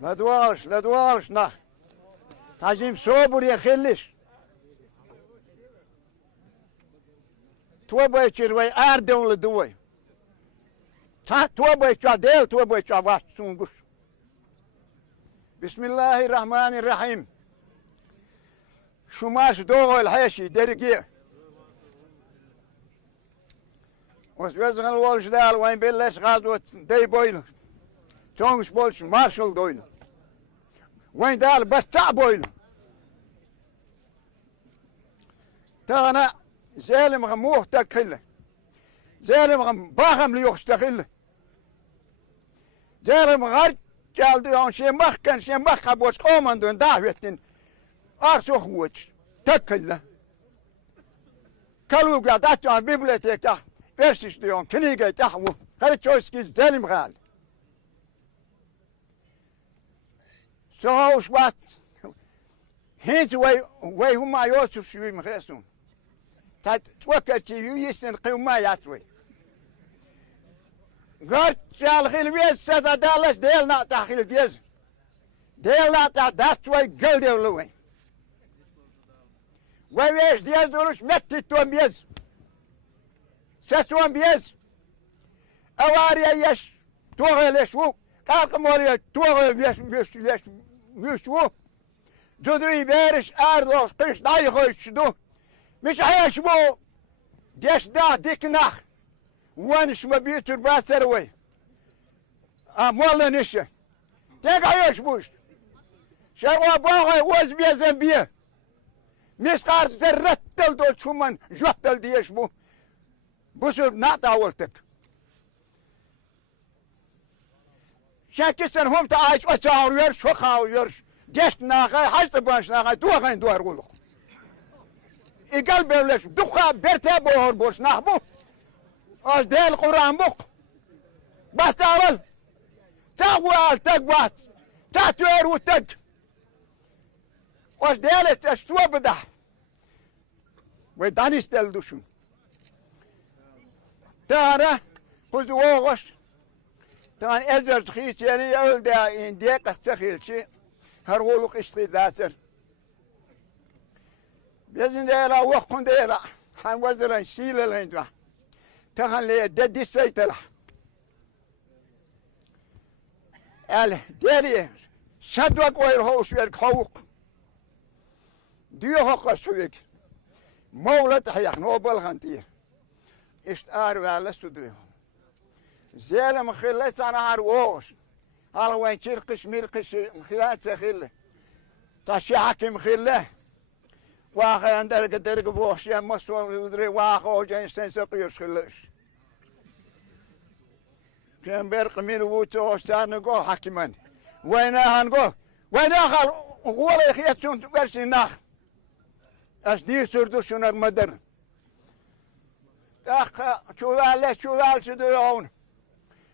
لا دوارش نخ تاجيم صبر يا خلش تو باید چیروی آردون لدوی تو باید چه دل تو باید چه وقت سونگوش بسم الله الرحمن الرحیم شماش دوغل حیشی درگیه وزغن الولش دال وين بلش غازوة دي بويل تونش بولش مارشال دويل وين دال بس تاع بويل تانا زالم غموه تكله زالم غم باغم ليوخش تخله زالم غرج جالدو يون شي مخكن شي مخ بوش قومن دون دعوتن ارسو خوش تكله كلو قعدت عن بيبليتيكا ايش ديون كنيجا تحو خلي تشوسكي زالم غال سوش وات هينز وي هما يوسف شوي مخيسون توكل يسن قيمة ياتوي قرت شال خيل بيز سدا دالش ديلنا تاخيل ديز ديلنا تا داتوي قل ديولوي ويش ديز دولش متي توم بيز سسوم بيز اواريا يش توغلش وو قاق موريا توغل يش وو جدري بيرش اردوش قيش دايخوش دو مش عايش بو ديش دا ديك نخ وانش ما بيتر باسروي مولا نشا ديك عايش بوش شروا باغي وز بيزن بيه مش قار زرتل دو شومن جوتل ديش بو بوسو نعطا ولتك شاكسن هم تعايش وساور يرش وخاو يرش ديش ناخي حسب باش ناخي دوغين دوار غلق قلب ليش دخا برتا بور بوش نحبو اش ديل قران بوق بس تعال تقوال تقوات تاتوير وتق اش ديلت اشتو بدح ويداني ستل دوشون تانا خذوغش تان ازر تخيس يعني اول دا انديك استخيل شي هرولق اشتغي داسر بيزن ديلا وقن ديلا حن وزرن شيل الهندوا تهن لي ددي سيتلا ال ديري صدق وير هوش وير خوق ديو حق شويك مولت حيخ نوبل غنتير اشتار ولا استدري زيل مخلص انا هروش على وين شرقش ملقش مخلات سخله تاشي حكم خله واخ عندك درك بوش يا مسوى ودري واخ وجين سنسقيش خلش كان برق من ووتو سانغو حكمان وين هنغو وين اخر غول يخيتون برسي ناخ اش دي سردو شنر مدر اخ شوال شدوون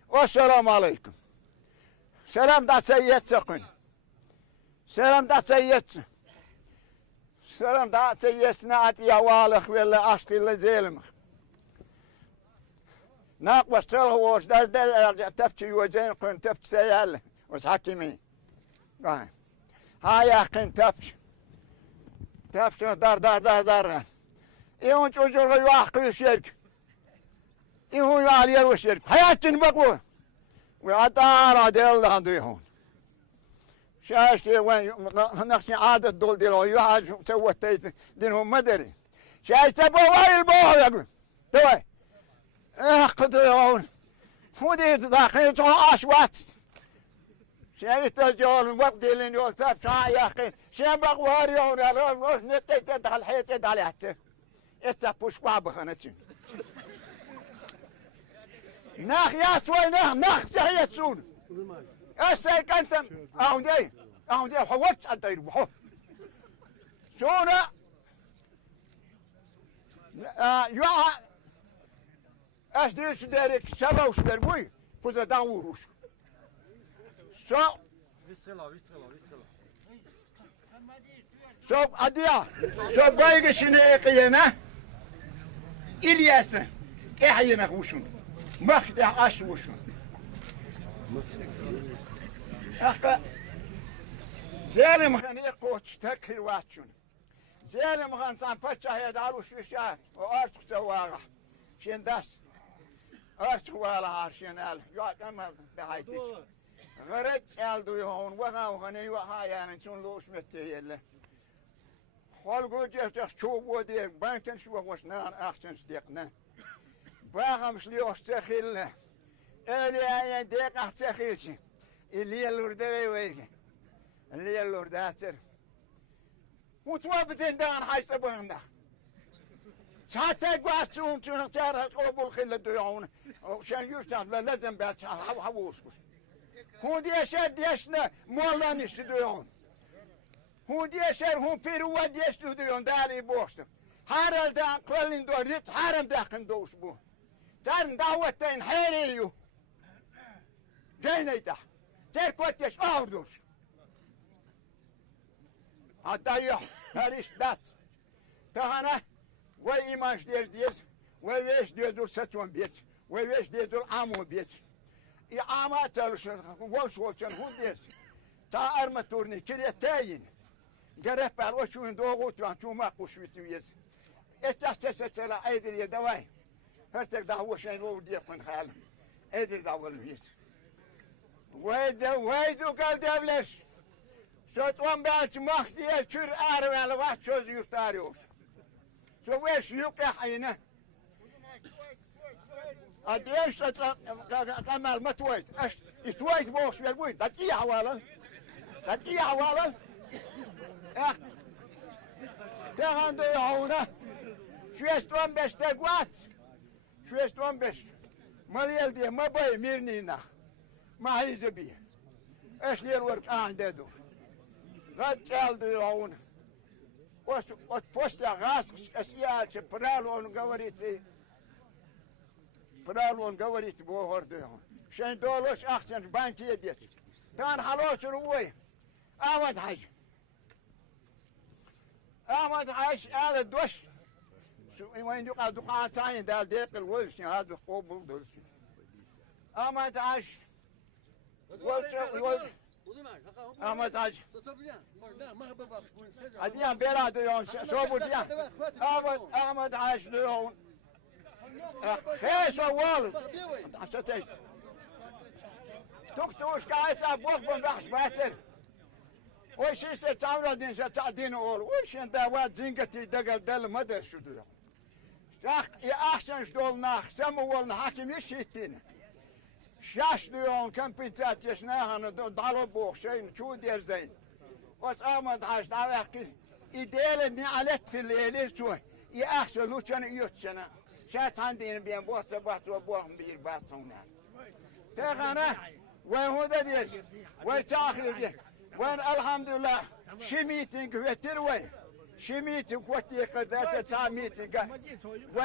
والسلام عليكم سلام دا سيد سقن سلام دا سيد سلام دا سيسنا يا والخ ولا اشقي لزيلم ناق واشتغل هو داز تفتي وزين قن تفت سيال وش حكيمي هاي قن تفت دار ايون جوجو يواخ يشرك ايون يالي وشرك حياتن بقوا وعطار ديل عندهم شاشتي وين نخشي عادة دول ديلو يحاج سوت دينهم مدري شاشتي بواي البوه يقول توي قدرون ودي داخل تو اشوات شاشتي جول وقت اللي يقول تاب شا يا اخي شام بغواريون على نتيت دخل حياتي دالعته استبوش بابخنتين ناخ يا سوي ناخ سهيتسون اسي كنتم اهدي حوت انت يربحوا سونا يا اشديش دارك سباوش بربوي كوزا داوروش سو سو اديا سو بايغ شنيقينا الياس احينا خوشون مخدع اشوشون اخ Zelim han koç tekir vaçun. Zelim han san paça hedaruş işe. O artık cevaga. Şendas. Artık wala arşenal. Yok ama dahaytik. Garet eldu yoğun. Vaga hani vaha yani şun loş metteyelle. Halgo ceftek çoğu diye. Banken şu vakasnan akçen stekne. Bağım şliyoş tekille. Öyle dek akçekilçi. İliyelurde veyge. İliyelurde atır. Mutwabeten dan haysta banda. Çatay guasçun çun çara obul khille duyun. O şen yurtam la lazım bel havuskus. Hu diye şer diyesne mollan işi duyun. Hu diye şer hu peruva diyesne duyun dali boştu. Haraldan kralin dorit haram dakın doğuş bu. Tarın davetten heriyu. Ceneyta. Terkotteş ağırdır. Hatta yok. Her iş dat. Tahana ve imaj der ve veş der saçon bir ve veş der amu bir. Ama çalışır. Volş volçan hundes. Ta armaturni kireteyin. Gerek o şun doğu tuan çuma kuşvisiyiz. Etahçesela aydriye davay. Hertek daha şeyin olur diye kan hal. Edir davuluyuz. Vaydu kal devleş. Söt 15 mahdiye kür arvel vaxt söz yurtarıyoruz. So weş yuk hayna. Adiyş kamal matwayt. Aş itwayt boş ver bu. Daki havalan. Daki havalan. Tehandı yağına. Şu 15 tegvat. Şu 15. Maliyel diye mabay mirnina. Mahize bi. Eşler var ande dur. Gat çaldı yağına. O posta gas asiyalçı pralon gavariti. Pralon gavariti bu hordu. Şen doloş akçan bankiye dit. Tan halosur uy. Ahmet Hacı. Ahmet Hacı al doş. Şu وين يقع دقعة ثانية دال ديق الولش هذا قبول دولش. Ahmet Hacı. Ahmet Hacı. Adiyan bela diyorsun, sobur diyan. Ahmet Hacı diyorsun. Heş oğul. Aşatay. Tuktuş kaysa bokbun bahş bahçer. O şeyse tavradın se tadin oğul. O şeyin davat zingati dagal dal madar şu diyor. Şak ahsen şdolna sem oğulna hakim işittin. Şaş diyorsun kompensasyon hanı dalo boş şeyin şu derzeyin. Os Ahmet Hacı davaki ideale ni alet khileli şu. İ ahsen luçanı yutçana. Şatan dinin ben bu sabah ve bu bir batona. Tegana ve huda diye ve tahidi ve elhamdülillah şimitin güvetir ve şimitin kuvveti kadar ta mitin ve